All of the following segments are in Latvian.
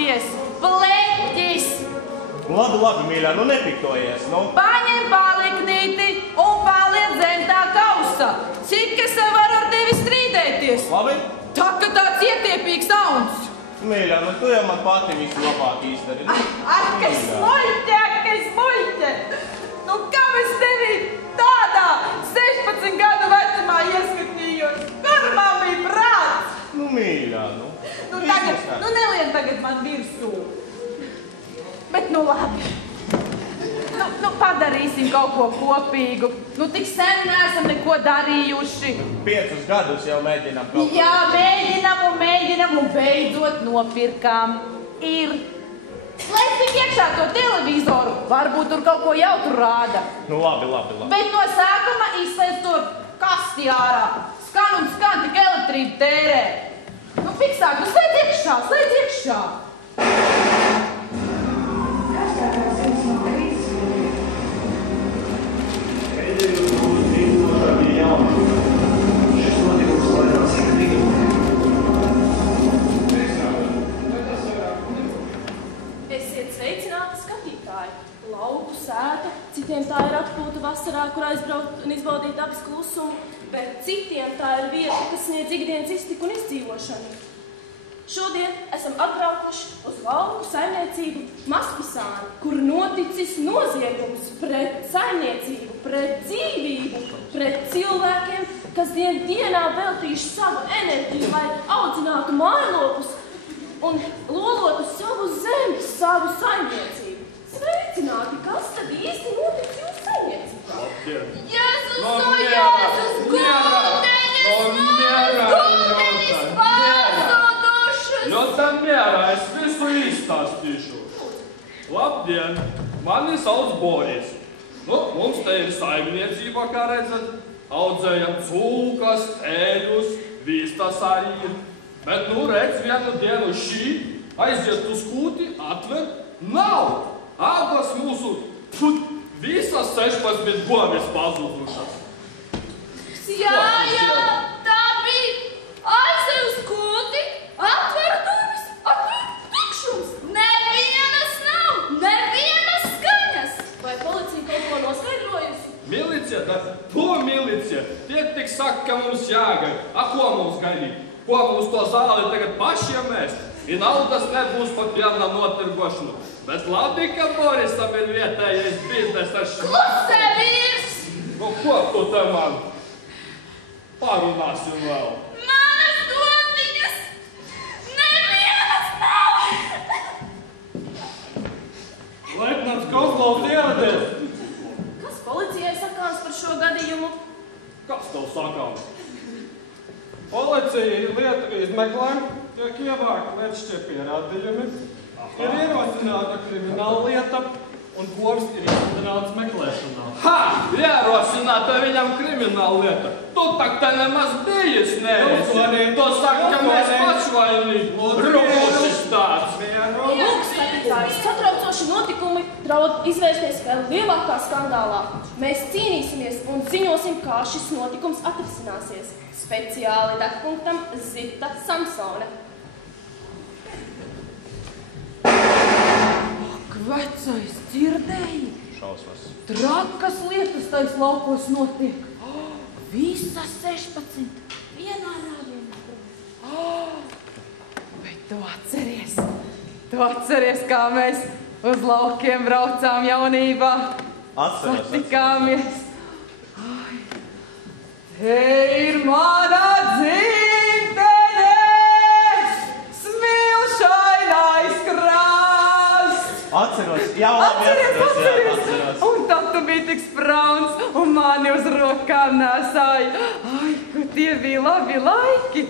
klauties! Pleķis! Labi, mīļā, nu nepiktojies, nu. Paņem paliknīti un paliec zem tā kausa. Cik es varu ar tevi strīdēties? Labi? Tā, ka tāds ietiepīgs auns. Mīļā, nu tu jau man pati visu labāk izdari. Kas muļķe! Nu, kā es tevi tādā 16 gadu vecumā ieskatījos? Kur man bija prāts? Nu, mīļā, nu. Nu, nelien tagad man virsū. Bet, nu, labi. Nu, padarīsim kaut ko kopīgu. Nu, tik sen neesam neko darījuši. 5 gadus jau mēģinām kaut ko. Jā, mēģinām un beidzot nopirkām. Ir. Lai tik iekšā to televizoru, varbūt tur kaut ko jautru rāda. Nu, labi. Bet no sākuma izslēdz to kasti ārā. Skan un skan, tik elektrību tērē. Nu, fiksāk, nu, slēdz iekšā. Esiet sveicināti skatītāji. Lauku sēta, citiem tā ir atpūta vasarā, kur aizbraukt un izbaudīt dabas klusumu, bet citiem tā ir vieta, kas sniedz ikdienas iztiku un izdzīvošanu. Šodien esam atbraukuši uz lauku saimniecību Maspisāni, kur noticis noziegums pret saimniecību, pret dzīvību, pret cilvēkiem, kas dienā veltījuši savu enerģiju, lai audzinātu mājlopus un lolotu savu zemi, savu saimniecību. Sveicināti, kas tad īsti notiks jūsu saimniecībā? Jēzus, gūtenis pārsodušas! Ļoti mierā, es visu izstāstīšu. Labdien, mani sauc Boris. Nu, mums te ir saimniecība, kā redzat. Audzējam cūkas, eļus, vistas arī ir. Bet, nu, redz, vienu dienu šī aiziet uz kūti, atver, nav. Abas mūsu, visas 16 govis pazudušas. Jā, tā bija. Aizej uz kūti, atver durvis, tikšums. Nevienas nav, nevienas skaņas. Vai policija kaut ko noskaidrojusi? Milicija, to milicija. Tie tik saka, ka mums jāgaida. A, ko mums gaidīt? Ko mums to zāli tagad pašiem mēst? I naudas nebūs pat vienā notirgošanu. Bet labi, ka Borisam ir vietējais biznes ar Klusē, vīrs! Nu, ko tu te man? Parunāsim vēl. Manas dotiņas! Nevienas nav! Leitnants Kozlovs ieradies! Kas policijai sakāms par šo gadījumu? Kas tev sakāms? Policija lietu izmeklē, tiek ievākti nešķie pierādījumi, ir ierosināta krimināla lieta un govs ir izsludināts meklēšanā. Ha! Ierosināta viņam krimināla lieta. Tu tak te nemaz bijis neesi. Tu saka, ka mēs pašvainīgi. Rūkusis tāds. Lūk, skatītājs, satraucoši notikumi draud izvērsties vēl lielākā skandālā. Mēs cīnīsimies un ziņosim, kā šis notikums atrisināsies. Speciāli degpunktam Zita Samsone. Ak, vecais, dzirdēji? Šausmas. Trakas lietas tais laukos notiek. Visas 16 vienā rādienā. Bet tu atceries, kā mēs uz laukiem braucām jaunībā. Satikāmies. Te ir mana dzimtene, smilšainais krasts. Atceros, jā, labi atceros. Un tad tu biji tik sprauns un mani uz rokām nesāji. Ai, ka tie bija labi laiki.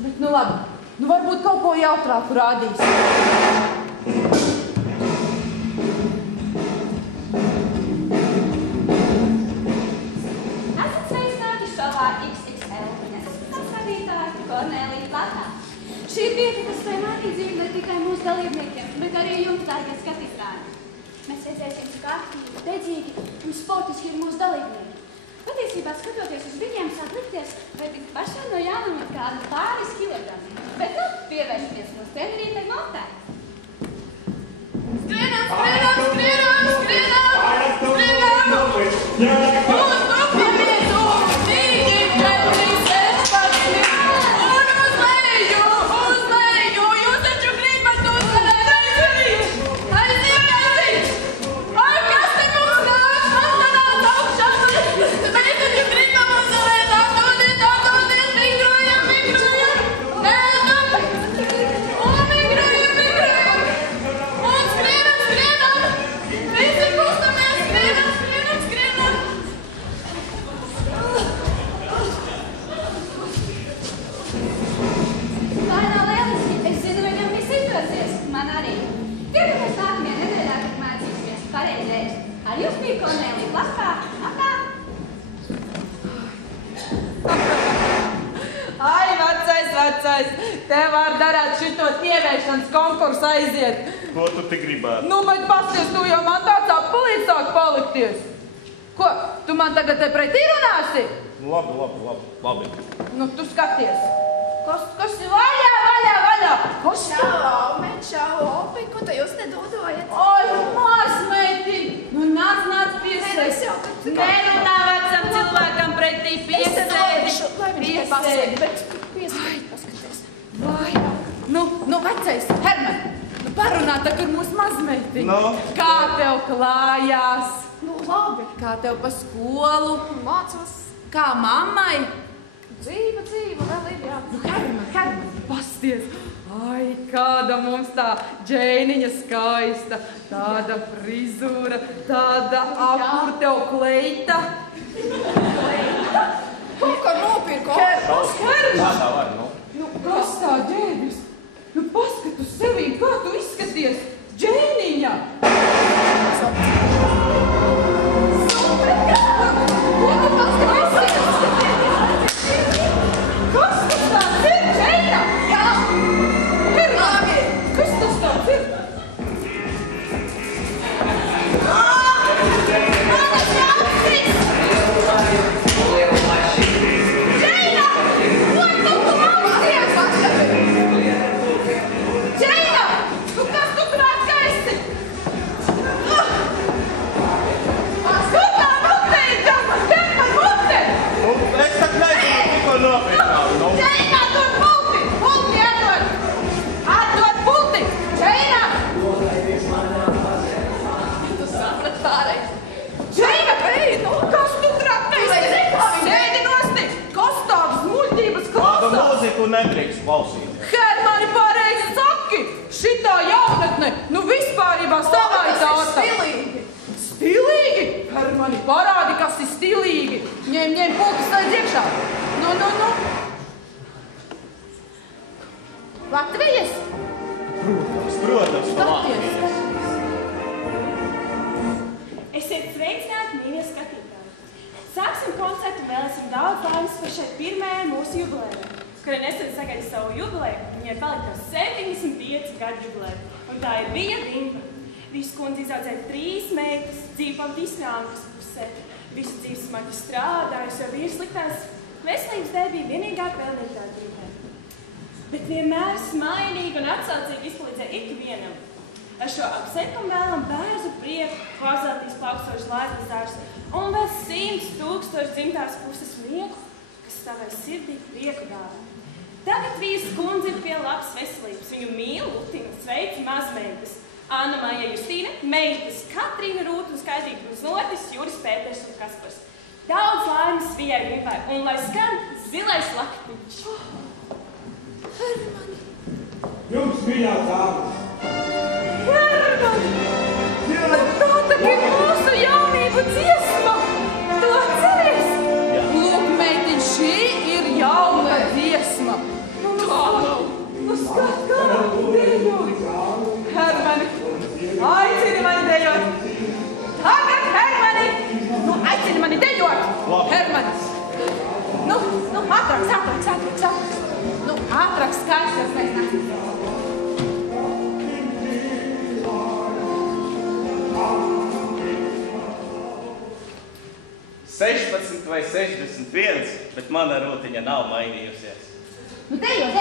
Bet nu labi, nu varbūt kaut ko jautrāku rādīs. Šī ir vieta, kas spēj mainīt dzīvi ne tikai mūsu dalībniekiem, bet arī jums, dārgie skatītāji. Mēs redzēsim kārtīgi, dedzīgi un sportiski ir mūsu dalībnieki. Patiesībā, skatoties uz viņiem, sāk likties, vai tik pašā no jaunuma kādi pāris kilogrami. Bet nu, pievēršamies mūsu trenerītei Maltai. man arī. Tiekamies nākamajā nedēļā, kad mācīsimies pareizi ēst. Ar jums bija Kornelija Plakā. Atā! Ai, vecais, tev var darāt šito tievēršanas konkursu aiziet. Ko tu te gribētu? Nu, bet pasties, tu jau man tāds apulīt sāk palikties. Ko, tu man tagad te pretī runāsi? Labi. Nu, tu skaties. Kas ir vaļā? Kas Čau, Opi, ko te jūs te dodojat? Oi, mazmeiti! Nu, nāc piesēdi. Nerunā vecam cilvēkam pretī piesēdi. Lai viņš te pasēdi, bet piesēdi, paskaties. Vai, nu, vecais, Herman, nu parunā tā, kur mūsu mazmeiti. Nu? Kā tev klājās? Nu, labi. Kā tev pa skolu? Mācos. Kā mammai? Dzīva, vēl ir, jā. Nu, Herman, pasties. Ai, kāda mums tā džēniņa skaista. Tāda frizūra, tāda apur tev kleita. Kleita? Kaut kā nopirku. Herman! Tā var, nu. Nu, kas tā ģērbis? Nu, paskatu sevī, kā tu izskaties, džēniņa! Super, ko tu paskaties? Kas tas tāds ir, džēna? Jā! Herman, kas tas tāds ir? Manas ausis! Džēna! Ko tu mācies? Džēna! Tu kas tu tur atgaisti? Skutā mutē, Herman, mutē! Nu, es tak nezinu, tikko nopirkām, nu. Džēna, dod pulti! Pulti atdod! Atdod pulti! Džēna! Tu saprat pārējais. Džēna! Kas tu tur atgaisti? Sēdi nosti! Kas tādas muļķības Tādu klausās? mūziku nedrīkst klausīt. Hermani, pareizi saki! Šitā jaunatne, nu vispārībā savai tāta. Stilīgi. Stilīgi? Hermani, parādi, kas ir stilīgi. Ņem pulkas lai iekšā. Nu. Latvijas? Protams, ka Latvijas. Esiet sveicināti, mīļie skatītāji! Sāksim koncertu un vēlēsim daudz laimes par šai pirmajai mūsu jubilējai, kurai nesen sagaida savu jubileju, viņai palika 75 gadu jubileja, un tā ir Vija Dimba. Visu kundze izaudzēja 3 meitas, dzīvi pavadīs Rāmkas pusē, visu dzīvi smagi strādājusi, jo vīrs sliktās veselības dēļ bija vienīgā pelnītāja ģimene. Bet vienmēr smaidīgi un atsaucīgi izpalīdzēja ikvienam. Ar šo apsveikumu vēlam bērzu prieku, klāzātīs plaukstošas laipnas dārs un vēl 100 000 dzimtās puses mieku, kas stāvēs sirdī prieku dāvā. Tagad Vijas kundze ir pie labas veselības. Viņu mīl Lutina, sveici mazmeitas. Anna Maija Justīna, meitas Katrīna Rūta un skaitīgums Notis, Juris Pēters un Kaspars. Daudz laimes Vijai Dimbai un lai skan zilais laktiņš. Hermani. Jums mīļā dāmas! Hermani! Tā tak ir mūsu jaunību dziesma! Tu atceries? Lūk, meitiņ, šī ir jauna dziesma. Kā nav? Nu skat, kā dejot! Hermani, aicini mani dejot! Tagad, Hermani! Nu, aicini mani dejot! Hermani! Nu, ātrāk! Nu, ātrāk skaisties mēs nāksim. 16 vai 61, bet mana rūtiņa nav mainījusies. Nu, dejot!